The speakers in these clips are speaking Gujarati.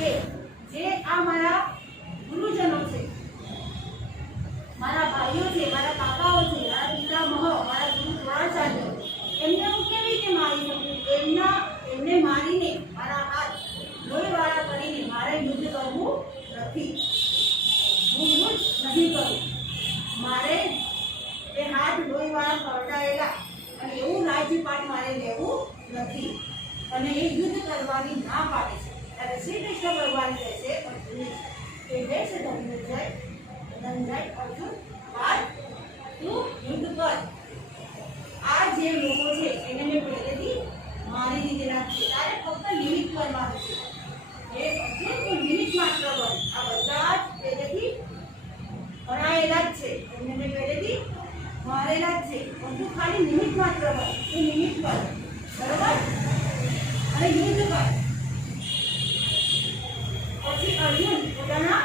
કે જે આ મારા ગુરુજનો છે, मारा भाईओ छे, मारा काकाओ छे, मारा पितामह, मारा गुरु द्रोणाचार्य, एमने हूँ केवी रीते मारी सकूं? एमने मारीने मारा हाथ लोहीवाळा करीने मारे युद्ध करवुं नथी। हूँ युद्ध नहीं करूं। मारे ए हाथ लोहीवाळा करडायेला अने एवुं राज्यपाट मारे लेवुं नथी अने ए युद्ध करवानी ना पाडे छे। त्यारे श्री कृष्ण भगवान कहे छे अर्जुन के देश धनुर्धर धनंजय अर्जुन बात तू युद्ध कर। आ जे लोको छे એને મે પહેલેથી મારી દીધેલા છે, તારે ફક્ત નિમિત્ત કરવાનું છે। એ અર્જુન તું નિમિત્ત માત્ર બન। આ બધા જ પહેલેથી હરાયેલા જ છે, એમને મે પહેલેથી મારેલા જ છે, પણ તું ખાલી નિમિત્ત માત્ર બન। તું નિમિત્ત કર, બરોબર, અને યુદ્ધ કર। પછી અર્જુન પોતાના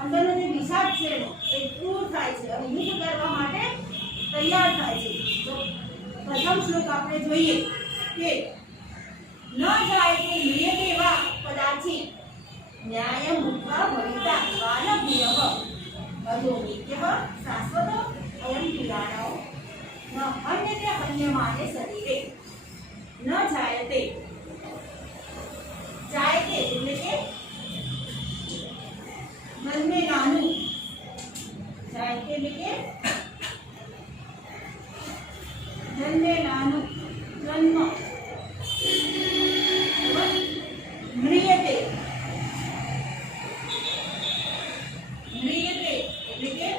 अंदरનો જે વિષાદ છે એ દૂર થાય છે અને યુદ્ધ કરવા માટે તૈયાર થાય છે। તો પ્રથમ શ્લોક આપણે જોઈએ કે ન જાય તે નિયતે વા કદાચિત ન્યાયમ ઉત્વા ભવિતા વાન ભૂયઃ અજો નિત્યઃ શાશ્વત અયં પુરાણો ન અન્યતે હન્યમાને શરીરે। ન જાયતે, જાયતે એટલે કે मन में नानू, जायते लेके मन में नानू जन्म, म्रियते, म्रियते लेके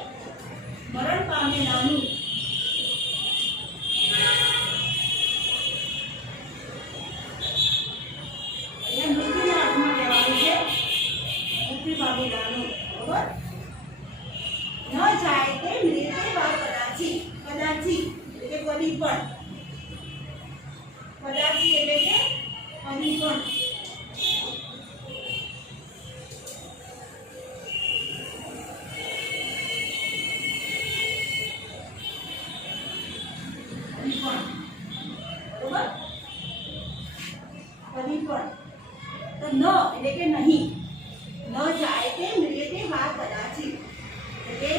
मरण पामे नानू। न जाए ते मृते वा कदाचित, कदाचित એટલે કે કદી પણ, કદાचित એટલે કે કદી પણ। બરોબર, કદી પણ। તો ન એટલે કે નહીં, ન જાય તે મૃતે વા કદાचित એટલે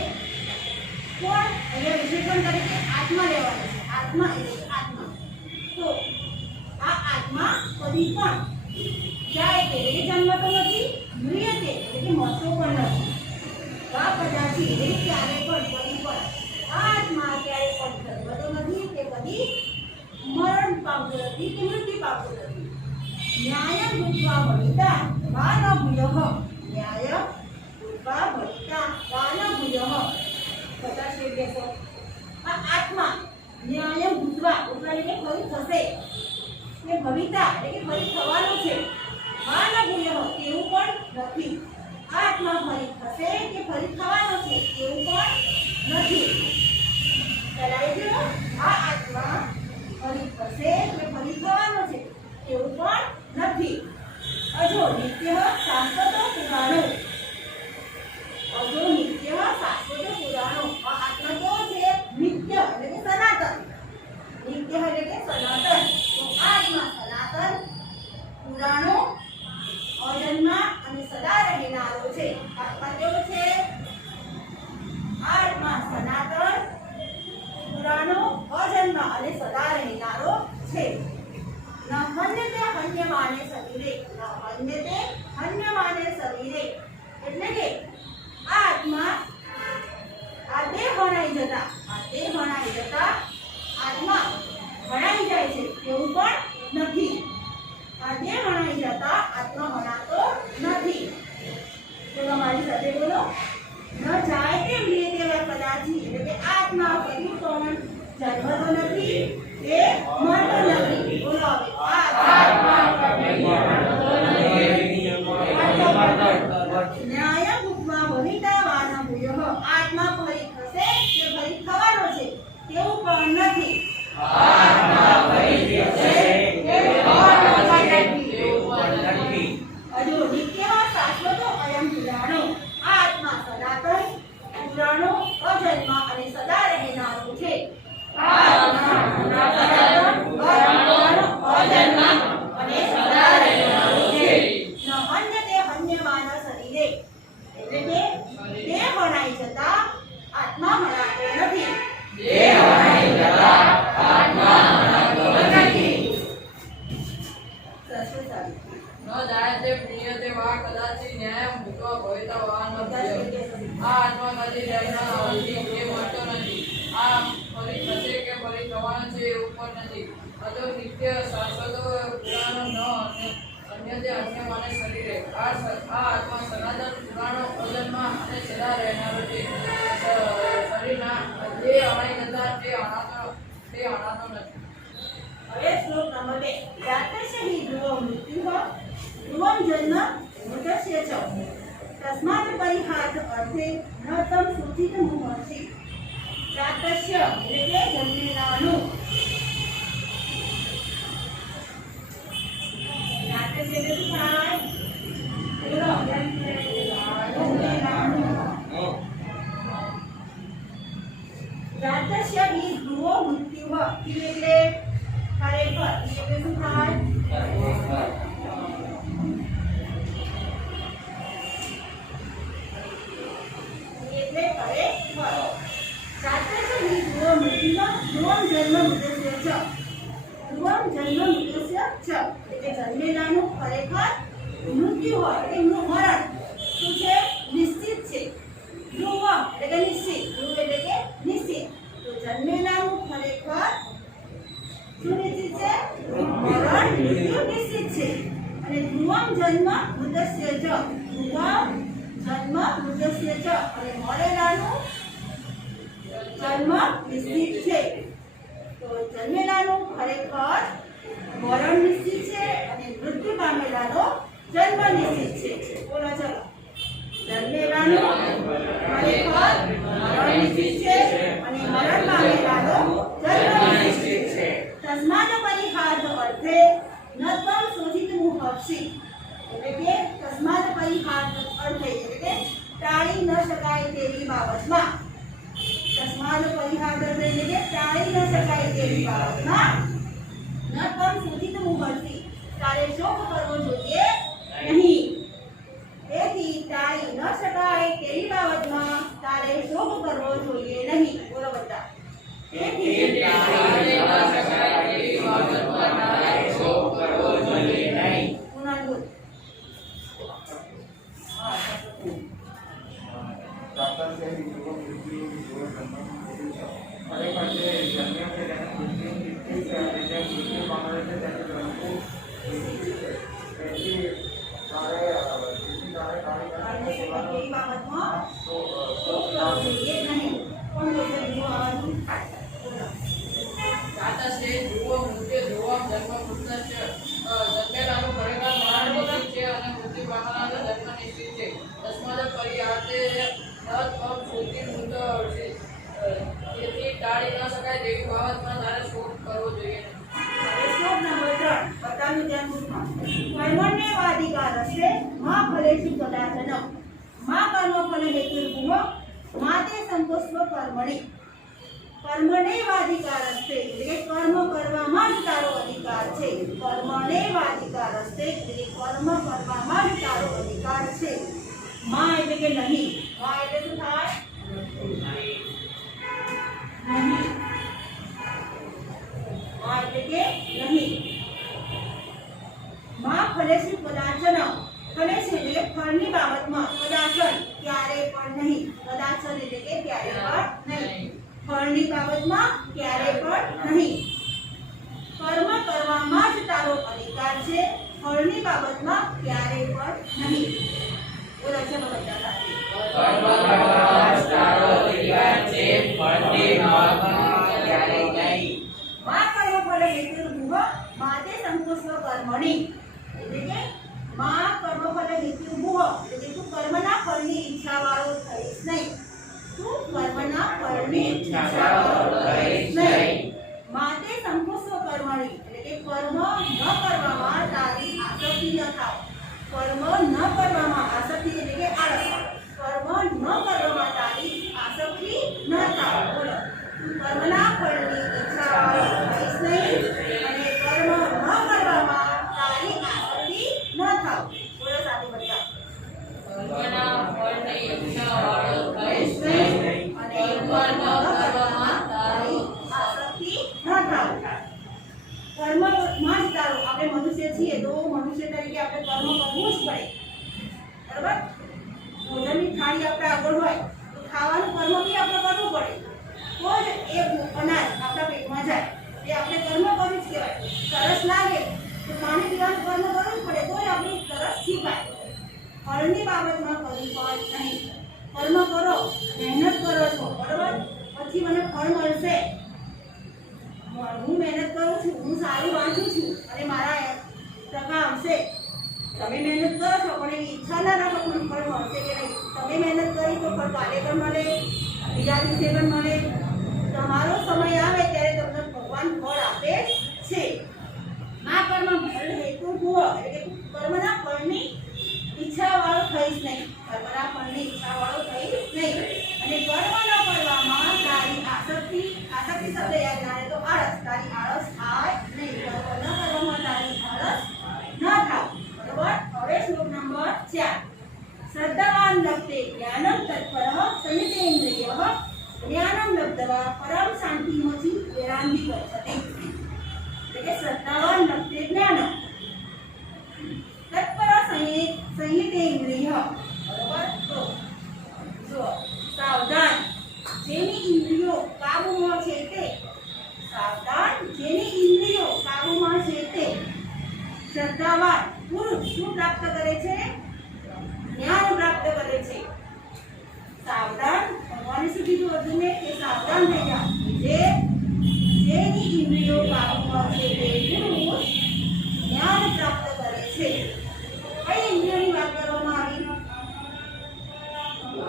કોણ અહીંયા વિશેષણ તરીકે આત્મા લેવાનું છે। આત્મા એટલે આત્મા। તો આ આત્મા કદી પણ જાય તે એટલે જન્મતો નથી, મૃયતે એટલે કે મરતો પણ નથી, વા કદાચિત એટલે ક્યારે પણ, કદી પણ આ આત્મા ક્યારે પણ જન્મતો નથી કે કદી મરણ પામતો નથી કે મૃત્યુ પામતો નથી। ન્યાય ભૂત્વા ભવિતા વા ન ભૂયઃ, ન્યાય ભૂત્વા ભવિતા વા ન ભૂયઃ। બધા છે બેસો। આ આત્મા ન્યાય ભૂત્વા એટલે કે ફરી થશે, કે ભવિતા એટલે કે ફરી થવાનું છે, વા ન ભૂયઃ તેવું પણ નથી। આ આત્મા ફરી થશે કે ફરી થવાનો છે તેવું પણ નથી। ચલાવી દો, આ આત્મા ફરી થશે કે ફરી થવાનો છે તેવું પણ નથી। અજો નિત્ય શાશ્વત પુરાણો, અજો નિત્ય શાશ્વત પુરાણો। આ આત્મા તો છે નિત્ય એટલે કે સનાતન, નિત્ય એટલે કે સનાતન। તો આત્મા સનાતન, પુરાણો અજન્મા અને સદા રહેનારો છે। આત્મા કેવો છે? આત્મા સનાતન, પુરાણો અજન્મા અને સદા રહેનારો છે। न हन्यते हन्यमाने शरीरे, न हन्यते हन्यमाने शरीरे એટલે કે આ આત્મા આ દેહ હણાઈ જતા આત્મા હણાઈ જાય છે એવું પણ નથી। આ દેહ હણાઈ જતા આત્મા હણાતો નથી। તો તમારી સાથે બોલો, ન જાય તે મૃતે વા કદાચિત એટલે કે આત્મા કદી પણ જન્મતો નથી કે મરતો નથી। બોલો હવે, આત્મા કદી મરતો અજાયતે પ્રિયતે વા કદાચિ ન્યાય મૂકવા ભયતા વા ન આ આત્મા કદી રહેનાર નથી એ મળતો નથી. આ ફરી થશે કે ફરી થવાનો છે એવું પણ નથી. અજો નિત્ય શાશ્વત પુરાણો ન અન્ય તે અન્ય માને શરીરે આ આત્મા સનાતન પુરાણો અજન્મા અને સદા રહેનારો છે. શરીરના જે અણાઈ જતા તે અણાતો નથી. હવે શ્લોક નંબર 2 જાતસ્ય હિ ધ્રુવમ મૃત્યુઃ ધ્રુવમ જન્મ મૃતસ્ય ચ તસ્માદ પરિહાર અર્થે ન તમ સૂચિત મુહર્ષિ. જાતસ્ય એટલે જન્મેલાનું. જાતસ્ય એટલે શું થાય? બોલો. જન્મેલાનું. જાતસ્ય હિ ધ્રુવો મૃત્યુઃ એટલે ખરેખર એટલે શું થાય? એટલે ખરેખર. જાતસ્ય હિ ધ્રુવો મૃત્યુઃ ધ્રુવમ જન્મ મૃતસ્ય ચ ધ્રુવમ જન્મ મૃતસ્ય ચ એટલે જન્મેલાનું ખરેખર મૃત્યુ હોય એટલે મરણ શું છે? નિશ્ચિત છે. ધ્રુવ એટલે કે નિશ્ચિત. ધ્રુવ એટલે કે નિશ્ચિત. તો જન્મેલાનું ખરેખર શું નિશ્ચિત છે? મરણ મૃત્યુ નિશ્ચિત છે. અને ધ્રુવમ જન્મ મૃતસ્ય ચ ધ્રુવમ જન્મ મૃતસ્ય ચ અને મરેલાનું જન્મ નિશ્ચિત છે. તો જન્મેલાનું ખરેખર મરણ નિશ્ચિત છે અને મૃત્યુ પામેલાનો જન્મ નિશ્ચિત છે. બોલો ચલો. જન્મેલાનું ખરેખર મરણ નિશ્ચિત છે અને મરણ પામેલાનો જન્મ નિશ્ચિત છે. તસ્માદ પરિહાર અર્થે ન તમ શોધિત મુહર્ષિ એટલે કે તસ્માદ પરિહાર અર્થે એટલે કે ટાળી ન શકાય તેવી બાબતમાં. તસ્માદ પરિહાર અર્થે એટલે કે ટાળી ન શકાય તેવી બાબતમાં ન તમ શોધિત મુહર્ષિ તારે શોક કરવો જોઈએ નહીં. તેથી ટાળી ન શકાય તેવી બાબતમાં તારે શોક કરવો જોઈએ નહીં. બોલો બધા. તેથી ટાળી ન શકાય તેવી બાબતમાં તારે શોક કરવો જોઈએ નહીં. પુનઃ બોલ. જાતસ્ય હિ ધ્રુવો મૃત્યુઃ ધ્રુવો જન્મ મૃતસ્ય ચ ખરેખર જે જન્મે છે તેને મૃત્યુ નિશ્ચિત છે અને જે મૃત્યુ પામે છે તેને જન્મ નિશ્ચિત છે. તેથી તારે કાળી સેવાનો બાબતમાં શોક શોક કરવો જોઈએ નહીં. કોણ બોલશે? ધ્રુવ. જાતસ્ય ધ્રુવો મૃત્યુ ધ્રુવમ જન્મ મૃતસ્ય જન્મેલાનું ખરેખર મરણ નિશ્ચિત છે અને મૃત્યુ પામનારનો જન્મ નિશ્ચિત છે. તસ્માદ પરિહાર્તે ન તમ શોધિત મુહર્ષિ તેથી ટાળી ન શકાય તેવી બાબતમાં તારે શોક કરવો જોઈએ નહીં. શ્લોક નંબર 3 બતાવ્યું ત્યાં સુધીમાં. કર્મણ્યેવાધિકારસ્ય મા ફલેષુ કદાચન મા કર્મફલ હેતુર્ભુઃ માતે સંતોષવ કર્મણિ. કર્મણ્યેવાધિકારસ્ય એટલે કે કર્મ કરવામાં જ તારો અધિકાર છે. કર્મણ્યેવાધિકારસ્ય એટલે કે કર્મ કરવામાં જ તારો અધિકાર છે. મા એટલે કે નહીં. મા એટલે શું થાય? નહીં. મા એટલે કે નહીં. મા ફલેષુ કદાચન ફલેષુ એટલે કે ફળની બાબતમાં કદાચન ક્યારે પણ નહીં. કદાચન એટલે કે ક્યારે પણ નહીં. ફળની બાબતમાં ક્યારે પણ નહીં. કર્મ કરવામાં જ તારો અધિકાર છે. ફળની બાબતમાં ક્યારે પણ નહીં. બોલો ચલો બધા સાથે. કર્મ કરવામાં જ તારો અધિકાર છે. ફળની બાબતમાં ક્યારે નહીં. મા કર્મફલ હેતુર્ભુઃ માતે સંતોષવ કર્મણિ એટલે કે મા કર્મફલ હેતુર્ભુઃ એટલે કે તું કર્મના ફળની ઈચ્છાવાળો થઈશ નહીં. તું કર્મના ફળની ઈચ્છાવાળો થઈશ નહીં. માતે સંતોષવ કર્મણિ એટલે કે કર્મ ન કરવામાં તારી આસક્તિ ન થાય. કર્મ ન કરવામાં આસક્તિ એટલે કે આળસ. કર્મ ન કરવામાં તારી આસક્તિ ન થાય. બોલો. કર્મના ફળની ઈચ્છાવાળો થઈશ નહીં અને કર્મ ન કરવામાં તારી આસક્તિ ન થાય. બોલો સાથે બધા. કર્મના ફળની ઈચ્છાવાળો થઈશ થઈશ નહીં નહીં અને કર્મ ન કરવામાં આપણે કર્મ કરવું જ પડે, બરાબર? ભોજનની થાળી આપણે આગળ હોય તો ખાવાનું કર્મ બી આપણે કરવું પડે, તો જ એ અનાજ આપણા પેટમાં જાય. એ આપણે કર્મ કરવું જ કહેવાય. તરસ લાગે તો પાણી પીવાનું કર્મ કરવું જ પડે, તો જ આપણી તરસ છીપાય. ફળની બાબતમાં કરવું પડે નહીં. કર્મ કરો, મહેનત કરો છો, બરાબર? પછી મને ફળ મળશે. હું મહેનત કરું છું, હું સારું વાંચું છું અને મારા ટકા આવશે. તમે મહેનત કરો છો પણ એવી ઈચ્છા ના રાખો કે ફળ મળશે કે નહીં. તમે મહેનત કરી તો ફળ કાલે પણ મળે, બીજા દિવસે પણ મળે. તમારો સમય આવે ત્યારે તમને ભગવાન ફળ આપે છે. આ કર્મ ફળ હેતુપૂર્વક એટલે કે કર્મના ફળની ઈચ્છાવાળો થઈશ નહીં. કર્મના ફળની ઈચ્છાવાળો થઈશ નહીં. અને કર્મ ન કરવામાં તારી આસક્તિ શબ્દ યાદ ના રહે તો આળસ, તારી આળસ થાય નહીં. કર્મ ન કરવામાં તારી આળસ ન થાય, બરોબર? હવે શ્લોક નંબર 4. શ્રદ્ધાવાન લબ્ધે જ્ઞાનમ તત્પરઃ સંયતેન્દ્રિયઃ જ્ઞાનમ લબ્ધવા પરમ શાંતિમોચી વેરાંધિ ગચ્છતે. એટલે કે શ્રદ્ધાવાન લબ્ધે જ્ઞાનમ તત્પર સંયતેન્દ્રિયઃ, બરોબર? તો જો સાવધાન જેની ઇન્દ્રિયો કાબુમાં છે તે, સાવધાન જેની ઇન્દ્રિયો કાબુમાં છે તે શ્રદ્ધાવાન પુરુષ શું પ્રાપ્ત કરે છે? જ્ઞાન પ્રાપ્ત કરે છે. સાવધાન, ભગવાને શું કીધું અર્જુનને કે સાવધાન થઈ જા. જેની ઇન્દ્રિયો કાબુમાં છે તે પુરુષ જ્ઞાન પ્રાપ્ત કરે છે. કઈ ઇન્દ્રિયોની વાત કરવામાં આવી?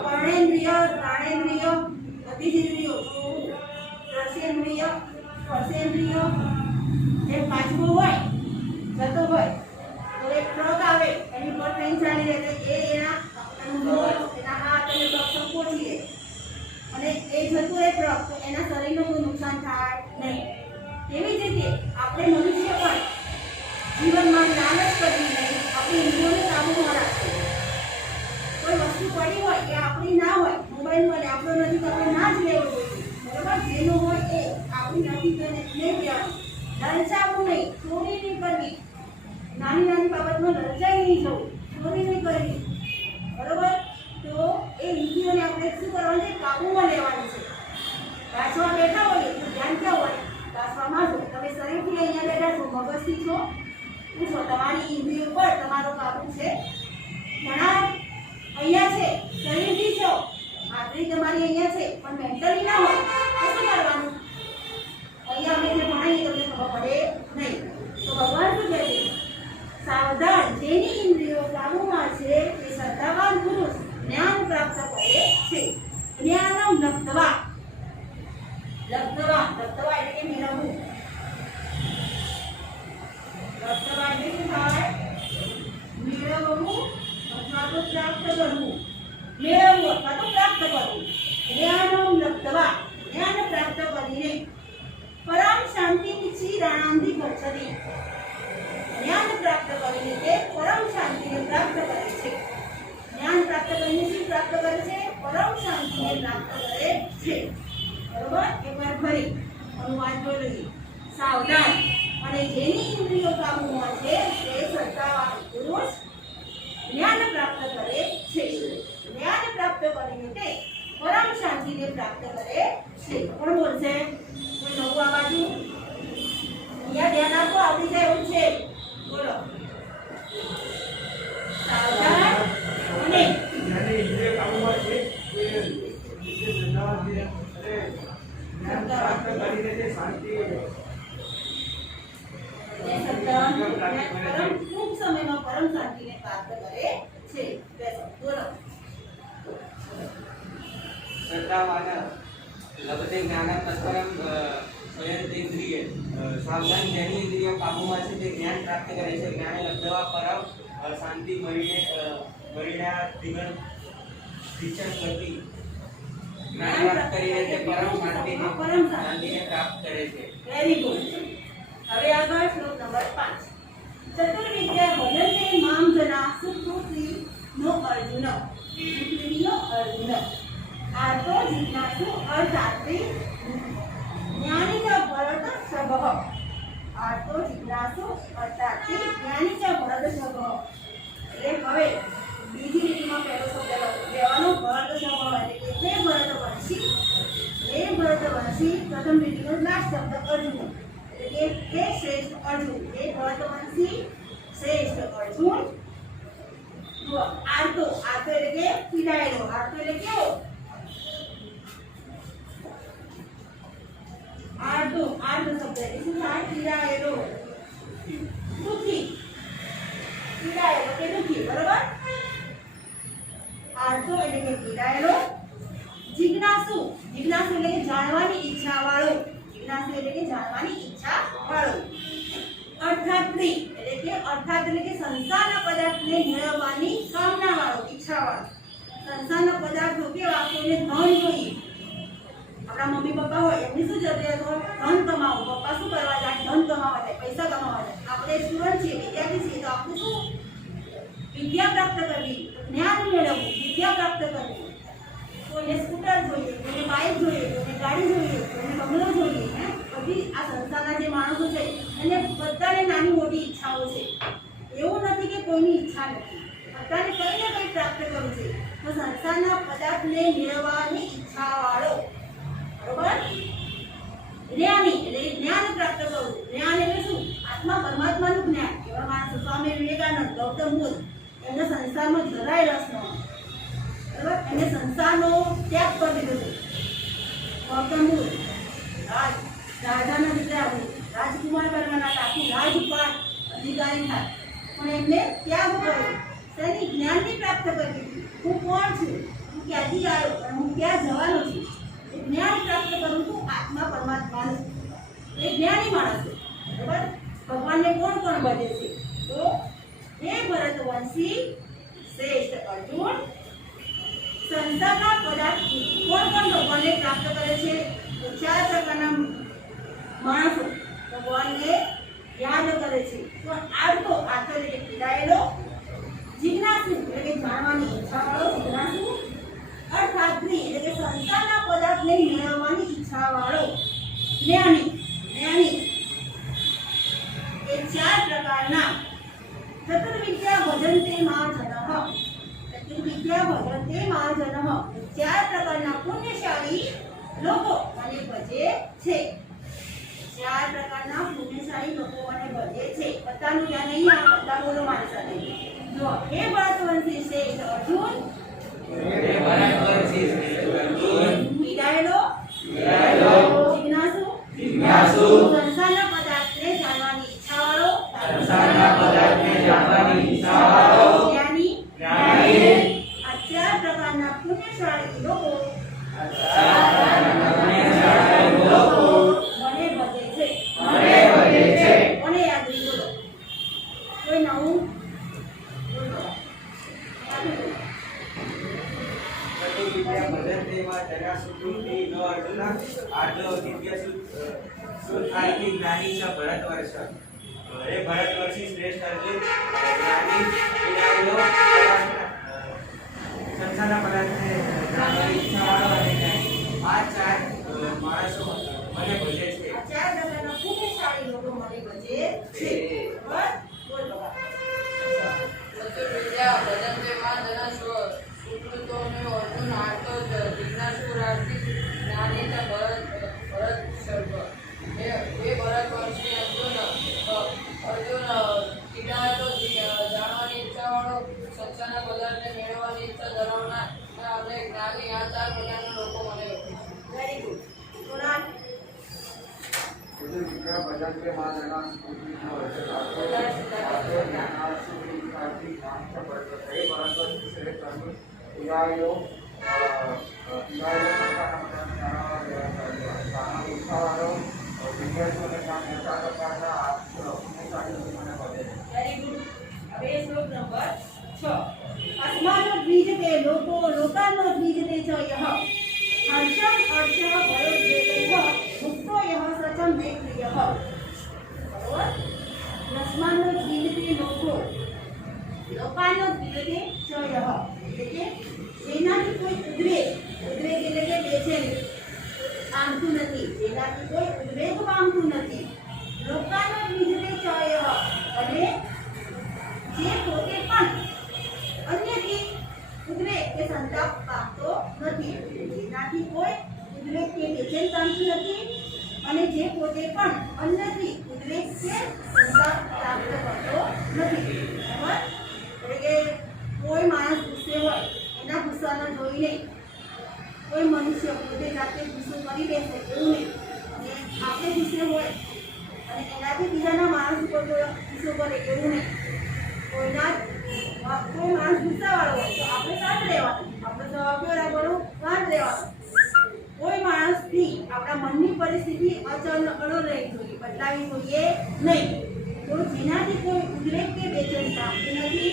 કર્ણેન્દ્રિય, જ્ઞાનેન્દ્રિય, બધી જ ઇન્દ્રિયો. રસેન્દ્રિય, સ્પર્શેન્દ્રિય. જે પાંચમો હોય જતો હોય તો એક ટ્રક આવે એની પર ટ્રેન ચાલી રહે તો એના હાથ અને પગ સંકોચી લે અને એ જતું રહે ટ્રક તો એના શરીરનું કોઈ નુકસાન થાય નહીં. તેવી જ રીતે આપણે મનુષ્ય પણ જીવનમાં લાલચ કરવી નહીં, આપણી ઇન્દ્રિયોને કાબૂમાં રાખવી. કોઈ વસ્તુ પડી હોય એ આપણી ના હોય, મોબાઈલ મળે આપણો નથી તો આપણે ના જ લેવો જોઈએ, બરાબર? જેનું હોય એ આપણી નથી તો નહીં લેવાનું. લલચાવું નહીં, ચોરી નહીં કરવી. નાની નાની બાબતમાં લલચાઈ નહીં જવું, ચોરી નહીં કરવી, બરોબર? તો એ ઇન્દ્રિયોને આપણે શું કરવાનું છે? કાબૂમાં લેવાનું છે. વાંચવા બેઠા હોઈએ તો ધ્યાન ક્યાં હોય? વાંચવામાં જ હોય. તમે શરીરથી અહીંયા બેઠા છો, મગજથી છો, પૂછો તમારી ઇન્દ્રિયો પર તમારો કાબુ છે? ઘણા અહીંયા છે, શરીરથી છો, હાજરી તમારી અહીંયા છે પણ મેન્ટલી ના હોય તો શું કરવાનું? અહીંયા અમે જે ભણાવીએ તમને ખબર પડે નહીં. તો ભગવાન શું કહે છે? સાવધાન જેની ઇન્દ્રિયો કાબુમાં છે તે શ્રદ્ધાવાન પુરુષ જ્ઞાન પ્રાપ્ત કરે છે. જ્ઞાનમ લબ્ધવા, લબ્ધવા લબ્ધવા એટલે કે મેળવવું. લબ્ધવા એટલે શું થાય? મેળવવું અથવા તો પ્રાપ્ત કરવું. મેળવવું અથવા તો પ્રાપ્ત કરવું. જ્ઞાનમ લબ્ધવા જ્ઞાન પ્રાપ્ત કરીને પરમ શાંતિથી રાણાંધિ ગચ્છતિ. જ્ઞાન પ્રાપ્ત કરીને તે પરમ શાંતિને પ્રાપ્ત કરે છે. જ્ઞાન પ્રાપ્ત કરીને શું પ્રાપ્ત કરે છે? પરમ શાંતિને પ્રાપ્ત કરે છે, બરોબર? એકવાર ફરી અનુવાદ જોઈ લઈએ. સાવધાન અને જેની ઇન્દ્રિયો કાબુમાં છે તે શ્રદ્ધાવાન પુરુષ જ્ઞાન પ્રાપ્ત કરે છે. જ્ઞાન પ્રાપ્ત કરીને તે પરમ શાંતિને પ્રાપ્ત કરે છે. કોણ બોલશે? કોઈ નવું આ બાજુ? અહીંયા ધ્યાન આપો, આવડી જાય એવું છે. બોલો. સાવધાન અને જેની ઇન્દ્રિયો કાબુમાં છે તે શ્રદ્ધાવાન છે. જ્ઞાન પ્રાપ્ત કરીને તે શાંતિ ટૂંક સમયમાં પરમ શાંતિને પ્રાપ્ત કરે છે. બેસો, બોલો. શ્રદ્ધાવાન લભતે જ્ઞાન તત્પરમ સંયતેન્દ્રિય. સાવધાન જેની ઇન્દ્રિયો કાબુમાં છે તે જ્ઞાન પ્રાપ્ત કરે છે. જ્ઞાન લબ્ધવા પરમ શાંતિ મરીના દિગણ શિક્ષણ કરતી જ્ઞાન પ્રાપ્ત કરીને તે પરમ શાંતિને પ્રાપ્ત કરે છે. Very good. હવે આગળ શ્લોક નંબર 5. ચતુર્વિદ્યા ભજન્તે મામ જના સુખૃતિ નો અર્જુન. સુખૃતિનો અર્જુન. આર્તો જિજ્ઞાસુ અર્થાત્રી જ્ઞાની ચ ભરત સભઃ. આર્તો જિજ્ઞાસુ અર્થાત્રી જ્ઞાની ચ ભરત સભઃ. હવે બીજી લીટીમાં પહેલો શબ્દ લેવાનો ભરત શબ્દ એટલે કે હે ભરતવંશી. હે ભરતવંશી પ્રથમ લીટીનો લાસ્ટ શબ્દ અર્જુન એટલે કે હે શ્રેષ્ઠ અર્જુન. હે ભરતવંશી શ્રેષ્ઠ અર્જુન. જો આરતો એટલે કે પીડાયેલો. આરતો એટલે કેવો? આરતો શબ્દ એટલે શું થાય? પીડાયેલો. દુઃખી. પીડાયેલો કે દુઃખી. બરોબર? આરતો એટલે કે પીડાયેલો. જિજ્ઞાસુ. જિજ્ઞાસુ એટલે કે જાણવાની ઈચ્છા વાળો. જિજ્ઞાસુ એટલે કે જાણવાની ઈચ્છા વાળો. અર્થાત્રી એટલે કે સંસારના પદાર્થને મેળવવાની કામના વાળો, ઈચ્છા વાળો. સંસારના પદાર્થો કેવા? કોઈને ધન જોઈએ. આપણા મમ્મી પપ્પા હોય એમની શું જરૂરિયાત હોય? ધન કમાવું. પપ્પા શું કરવા જાય? ધન કમાવા જાય, પૈસા કમાવા જાય. આપણે સ્ટુડન્ટ છીએ, વિદ્યાર્થી છીએ, તો આપણે શું? વિદ્યા પ્રાપ્ત કરવી, જ્ઞાન મેળવવું, વિદ્યા પ્રાપ્ત કરવી. કોઈને સ્કૂટર જોઈએ, કોઈને બાઇક જોઈએ, કોઈને ગાડી જોઈએ, કોઈને બંગલો જોઈએ. બધી આ સંસારના જે માણસો છે એને બધાને નાની મોટી ઈચ્છાઓ છે. એવું નથી કે કોઈની ઈચ્છા નથી, બધાને કંઈ ને કંઈ પ્રાપ્ત કરવું છે. તો સંસારના પદાર્થને મેળવવાની ઈચ્છા વાળો. બરોબર? જ્ઞાની એટલે જ્ઞાન પ્રાપ્ત કરવું. જ્ઞાન એટલે શું? આત્મા પરમાત્માનું જ્ઞાન. એવા માણસો સ્વામી વિવેકાનંદ, ગૌતમ બુદ્ધ, એમને સંસારમાં જરાય રસ નહોતો. બરાબર? એમને સંસારનો ત્યાગ કરી દીધો. ગૌતમ બુદ્ધ રાજાના દીકરા રાજકુમાર બનવાના હતા, આખું રાજપાટ અધિકારી થાય, પણ એમને ત્યાગ કર્યો. તેની જ્ઞાનની પ્રાપ્ત કરી. હું કોણ છું, હું ક્યાંથી આવ્યો અને હું ક્યાં જવાનો છું, એ જ્ઞાન પ્રાપ્ત કરું છું આત્મા પરમાત્માનું. એ જ્ઞાની માણસ છે. બરાબર? ભગવાનને કોણ કોણ ભજે છે? તો હે ભરતવંશી શ્રેષ્ઠ અર્જુન. સંસારના પદાર્થ કોણ કોણ ભગવાનને પ્રાપ્ત કરે છે? તો 4 પ્રકારના માણસો ભગવાનને યાદ કરે છે. તો આરતો એટલે કે પીડાયેલો. જિજ્ઞાસુ એટલે કે જાણવાની ઈચ્છા વાળો. જિજ્ઞાસુ. અર્થાત્રી એટલે કે સંસારના પદાર્થને મેળવવાની ઈચ્છા વાળો. જ્ઞાની. જ્ઞાની. એ 4 પ્રકારના. ચતુર્વિદ્યા ભજન્તે માર્જનઃ. ચતુર્વિદ્યા ભજન્તે માર્જનઃ. 4 પ્રકારના પુણ્યશાળી લોકો મને ભજે છે. 4 પ્રકારના પુણ્યશાળી લોકો મને ભજે છે. બધાનું ધ્યાન નહીં આવે. બધા બોલો મારી સાથે. જો હે ભરતવંશી શ્રેષ્ઠ અર્જુન. હે ભરતવંશી શ્રેષ્ઠ અર્જુન. પીડાયેલો. જિજ્ઞાસુ. સંસારના પદાર્થને જાણવાની ઈચ્છા વાળો. જ્ઞાની. આ 4 પ્રકારના પુણ્યશાળી લોકો મને ભજે છે. કોને યાદ રહી? બોલો. કોઈ નવું? ચતુર્વિદ્યા ભજન્તેમાં જનાસુતુતિ ન અર્જુન આર્જો દિવ્યસુતાર્થી જ્ઞાની ચ ભરતવર્ષ. હે ભરતવર્ષી શ્રેષ્ઠ અર્જુન, જ્ઞાની, પીડાયેલો, સંસારના પદાર્થને જાણવાની ઈચ્છા વાળો અને જ્ઞાની. આ 4 માણસો મને ભજે છે. આ 4 પ્રકારના પુણ્યશાળી લોકો મને ભજે છે. બરાબર? બોલો. ચતુર્વિદ્યા ભજન્તે માર્જનઃ સુકૃતોનો અર્જુન આર્તો જિજ્ઞાસુ રાર્થી જ્ઞાની ચ ભરતશર્વ. હે ભરતવંશી અર્જુન. પીડાયેલો, જાણવાની ઈચ્છા વાળો, સંસારના પદાર્થને મેળવવાની ઈચ્છા ધરાવનાર અને જ્ઞાની. આ 4 પ્રકારના લોકો મને ભજે છે. Very good. કુણાલ. ચતુર્વિદ્યા ભજન્તે માર્જનઃ વેરી ગુડ. હવે શ્લોક નંબર 6. અસ્માનો દ્વિજતે લોકો લોકાનો દ્વિજતે ચ યહ હર્ષમ હર્ષઃ ભયોદ્વેગૈઃ મુક્તો યહ સચમ દેખ્યઃ. બરોબર? અસ્માનો દ્વિજતે લોકો લોકાનો દ્વિજતે ચ યહ એટલે કે જેનાથી કોઈ ઉદ્વેગ એટલે કે બેચેની પામતું નથી, જેનાથી કોઈ ઉદ્વેગ પામતું નથી. લોકાનો દ્વિજતે ચ યહ અને જે પોતે પણ કોઈ માણસ ગુસ્સાવાળો હોય તો આપણે શાંત રહેવાનું, આપણો સ્વભાવ કેવો રાખવાનો? શાંત રહેવાનો. કોઈ માણસની આપણા મનની પરિસ્થિતિ અચળ રહેવી જોઈએ, બદલાવી જોઈએ નહીં. તો જેનાથી કોઈ ઉદ્રેક કે બેચેન પામતું નથી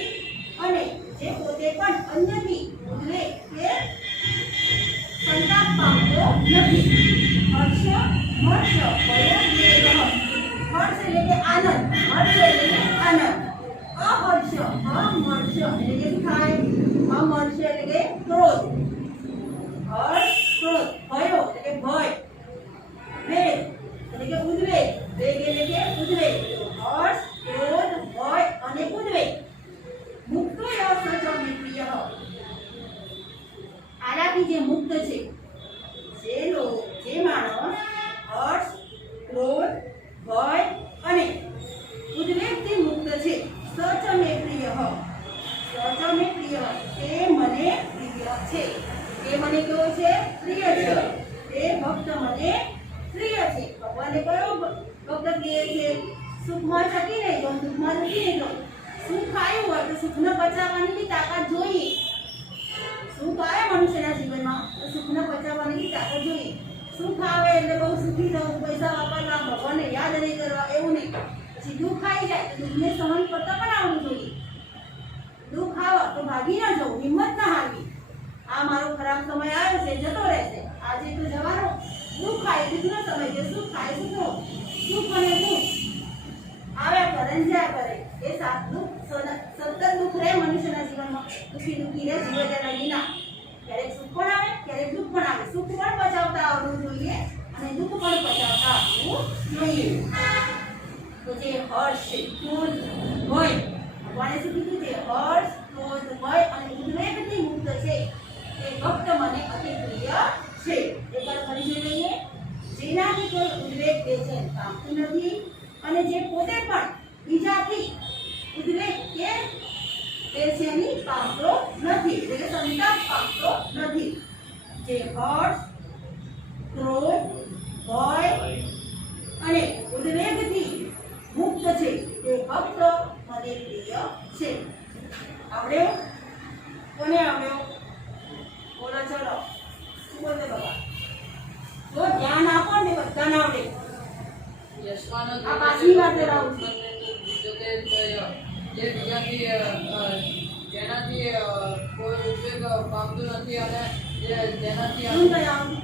અને જે પોતે પણ અન્યથી ઉદ્રેક કે સંતાપ પામતો નથી. હર્ષ હર્ષ ભય વેગ. હર્ષ એટલે કે આનંદ, હર્ષ એટલે કે આનંદ. અહર્ષ અમર્ષ એટલે કે શું થાય? અમર્ષ એટલે કે ક્રોધ. હર્ષ ક્રોધ. ભયો એટલે કે ભય. વેગ એટલે કે ઉદ્વેગ. વેગ એટલે કે ઉદ્વેગ. હર્ષ ક્રોધ ભય અને ઉદ્વેગ. મુક્તો યઃ સ ચ મે પ્રિયઃ. આનાથી જે મુક્ત છે, જે માણસ હર્ષ ક્રોધ ભય અને ઉદ્વેગથી મુક્ત છે, સ ચ મે પ્રિયઃ. સ ચ મે પ્રિયઃ. તે મને પ્રિય છે. તે મને કેવો છે? પ્રિય છે. તે ભક્ત મને પ્રિય છે. ભગવાનને કયો ભક્ત પ્રિય છે? સુખમાં થકી નહીં તો દુઃખમાં નથી નહીં તો. સુખ આવ્યું હોય તો સુખને બચાવવાની બી તાકાત જોઈએ. સુખ આવે મનુષ્યના જીવનમાં તો સુખને બચાવવાની બી તાકાત જોઈએ. સુખ આવે એટલે બહુ સુખી થવું, પૈસા વાપરવા, ભગવાનને યાદ નહીં કરવા, એવું નહીં. પછી દુઃખ આવી જાય તો દુઃખને સહન કરતા પણ આવડવું જોઈએ. દુઃખ આવે તો ભાગી ના જવું, હિંમત ના હારવી. આ મારો ખરાબ સમય આવ્યો છે, જતો રહેશે, આજે તો જવાનો. દુઃખ આવે દુઃખનો સમય છે, સુખ થાય સુખનો. સુખ અને દુઃખ આવ્યા કરે ને જ્યાં કરે એ સતત દુઃખ રહે મનુષ્યના જીવનમાં. દુઃખી રહે જીવન વિના. ક્યારેક સુખ પણ આવે, ક્યારેક દુઃખ પણ આવે. સુખ પણ બચાવતા આવડવું જોઈએ અને દુઃખ પણ બચાવતા આવડવું જોઈએ. તો જે હર્ષ ક્રોધ ભય, ભગવાને શું કીધું છે? હર્ષ ક્રોધ ભય અને ઉદ્વેગથી મુક્ત છે તે ભક્ત મને અતિ પ્રિય છે. એકવાર ફરી જોઈ લઈએ. જેનાથી કોઈ ઉદ્વેગ બેચેન પામતું નથી અને જે પોતે પણ બીજાથી ઉદ્વેગ કે બેચેની પામતો નથી, એટલે કે સંતાપ પામતો નથી. જે હર્ષ ક્રોધ ભય અને ઉદ્વેગથી મુક્ત છે તે ભક્ત મને પ્રિય છે. આવડ્યો? કોને આવડ્યો? બોલો ચલો. શું બોલતે બાબા? તો ધ્યાન આપો ને બધાને આવડે. યશમાનો આ પાછલી વાત કરાવું છું. જે બીજાથી જેનાથી કોઈ ઉદ્વેગ પામતું નથી અને જેનાથી શું કરાવું?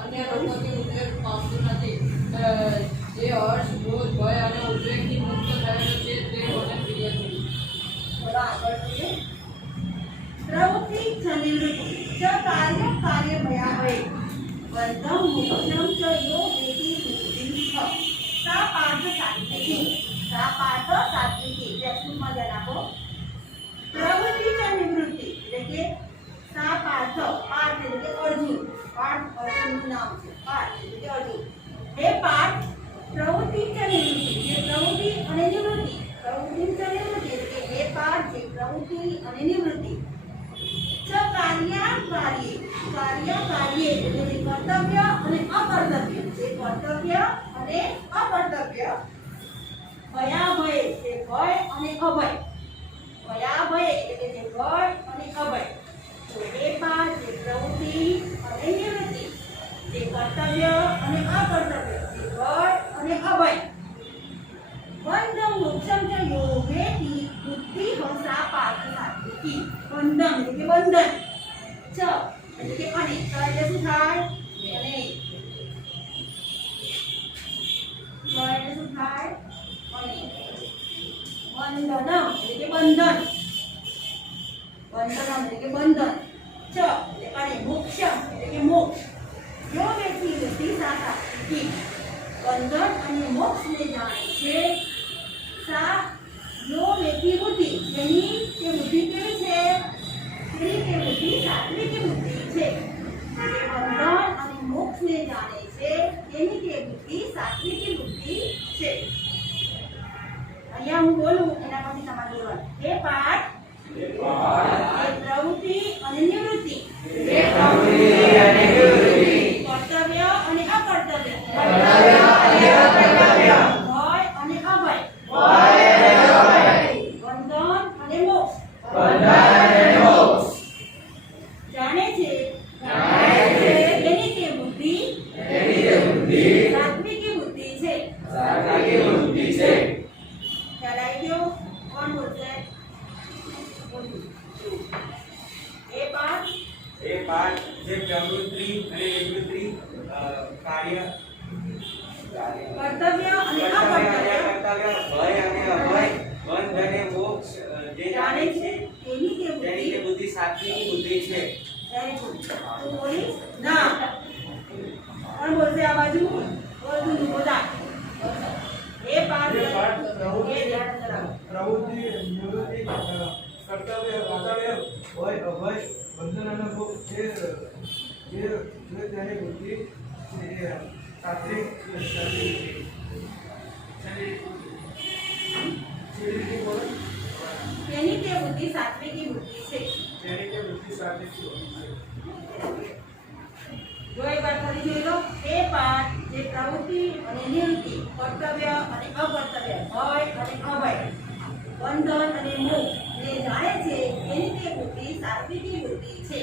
અન્ય લોકોથી ઉદ્વેગ પામતું નથી, જે હર્ષ ક્રોધ ભય અને ઉદ્વેગથી મુક્ત થયેલો છે તે મને પ્રિય છે. બોલો આગળ જોઈએ. પ્રવૃત્તિ ચ નિવૃત્તિ ચ કાર્ય કાર્ય ભયા હોય બંધમ મોક્ષમ ચ યો વેતિ બુદ્ધિ સા પાર્થ સાત્વિકી. સા પાર્થ સાત્વિકી. વ્યાખ્યાનમાં ધ્યાન આપો. પ્રવૃત્તિ ચ નિવૃત્તિ એટલે કે સા પાર્થ, પાર્થ એટલે કે અર્જુન. પાર્થ અર્જુનનું નામ છે. પાર્થ એટલે કે અર્જુન. હે પાર્થ, પ્રવૃત્તિ ચ નિવૃત્તિ જે પ્રવૃત્તિ અને નિવૃત્તિ. પ્રવૃત્તિ ચ નિવૃત્તિ એટલે કે હે પાર્થ જે પ્રવૃત્તિ અને નિવૃત્તિ. ચ કાર્ય કાર્ય. કાર્ય કાર્ય એટલે કે કર્તવ્ય અને અકર્તવ્ય. જે કર્તવ્ય અને અકર્તવ્ય. ભયાભય તે ભય અને અભય. ભયાભય એટલે કે જે ભય અને અભય. તો એ પાર જે પ્રવૃત્તિ અને નિવૃત્તિ, જે કર્તવ્ય અને અકર્તવ્ય, જે ભય અને અભય. બંધમ મોક્ષમ ચ યોગેતિ બુદ્ધિ હંસા પાર્થ સાત્વિકી. બંધમ એટલે કે બંધન. ચ એટલે કે અને. ચ એટલે શું થાય? અને. ચ એટલે શું થાય? અને. બંધનમ એટલે કે બંધન. બંધનમ એટલે કે બંધન. ચ એટલે અને. મોક્ષમ એટલે કે મોક્ષ. યોગેતિ બુદ્ધિ હંસા સાત્વિકી. બંધન અને મોક્ષને જાણે છે. સા યો વેતિ બુદ્ધિ. જેની તે બુદ્ધિ કેવી છે? તેની તે બુદ્ધિ સાત્વિકી બુદ્ધિ છે. જે બંધન અને મોક્ષને જાણે છે તેની તે બુદ્ધિ સાત્વિકી બુદ્ધિ છે. અહીંયા હું બોલું એના પછી તમારે બોલવાનું. હે પાઠ, એ પ્રવૃત્તિ અને નિવૃત્તિ. કર્તવ્ય અને અકર્તવ્ય. ભય અને અભય. બંધન અને મોક્ષ. સાત્વિકી બુદ્ધિ છે. Very good. તું બોલીશ ના. કોણ બોલશે આ બાજુ? બોલ તું બોલા. એ પાઠ એ ધ્યાન કરાવો. પ્રવૃત્તિ નિવૃત્તિ કર્તવ્ય હોય અભય બંધન અને મોક્ષ જે તેની બુદ્ધિ સાત્વિક તેની તે બુદ્ધિ સાત્વિકી બુદ્ધિ છે. તેની તે બુદ્ધિ સાત્વિક છે. જો એક વાર ફરી જોઈ લો. એ પાઠ જે પ્રવૃત્તિ અને નિવૃત્તિ, કર્તવ્ય અને અકર્તવ્ય, ભય અને અભય, બંધન અને મોક્ષ ને જાણે છે એની તે બુદ્ધિ સાત્વિકી બુદ્ધિ છે.